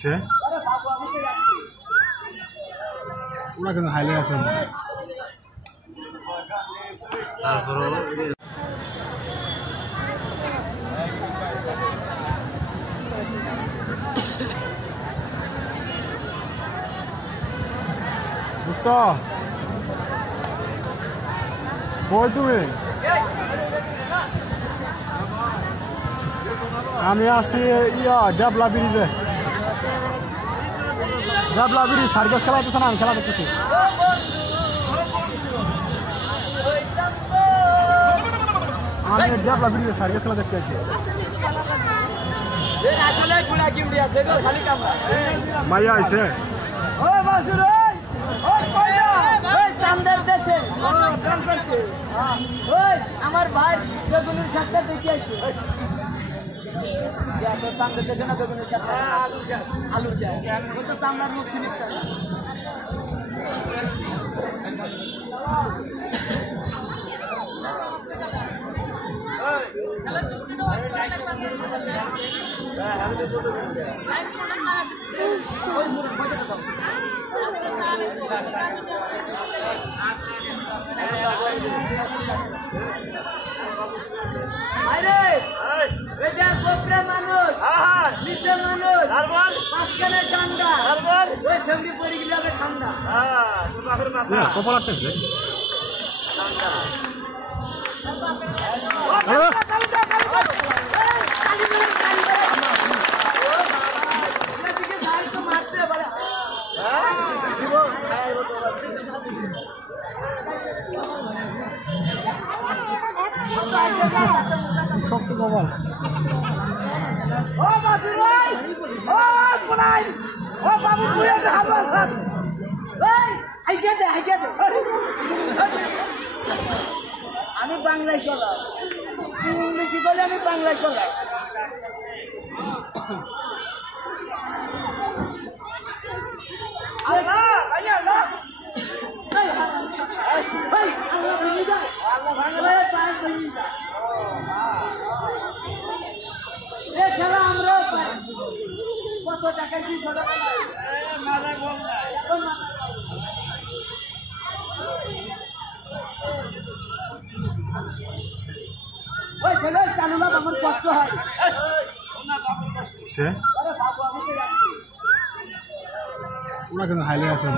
সে ওরা কিন্তু হাইলে আছে বুঝতো কই তুমি আমি আছি ডেবলা ব্রিজে ডেবলা ব্রিজ সার্কাস খেলা হচ্ছে না আমি খেলা দেখতেছি আমি ডেবলা ব্রিজে সার্কাস খেলা দেখতে আছি মাইয়া আইছে আমার ভাই বেগুনের সাতটা দেখে আসছে চান্দের দেশে না বেগুনের সাতটা আলুর যায় তো চান্দার মুখ ছিলিপটা মানুষ মাঝখানে ঠান্ডা ওই ঠেমড়ি পড়ে গেলে হবে ঠান্ডা কপাল আটতেছে শক্ত কপাল আমি বাংলায় চলা ইংলিশে বলে আমি বাংলায় চলা খেলা আমরাও পাই কত টাকা দিই ওই ছেলে চালুলা আমার কষ্ট হয় সে ওরা কিন্তু হাইলে আছে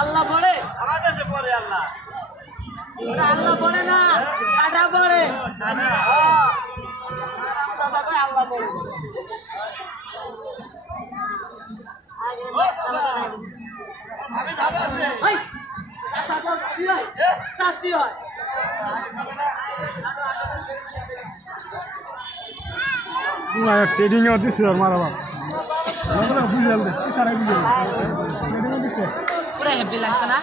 আল্লাহ পড়ে আমার দেশে পড়ে আল্লাহ আল্লাহ পড়ে না কাটা পড়ে আল্লাহ পড়ে ট্রেডিং দিচ্ছে মারাবা বুঝাল দে সারাই বুঝাল ট্রেডিং দিচ্ছে পুরো হেভি লাগছে না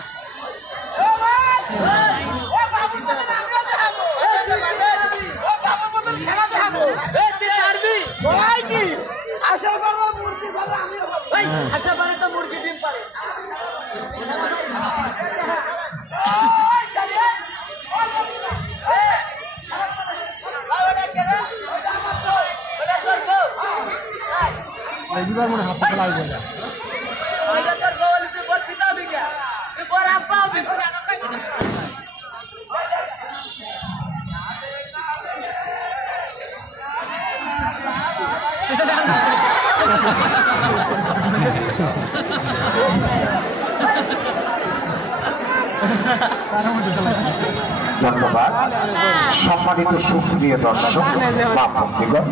আশা পারে তো মুরগি ডিম পারে এইবার মনে হাত খেলা হয়ে যায় ধন্যবাদ সম্মানিত সুপ্রিয় দর্শক বা ভক্তগণ।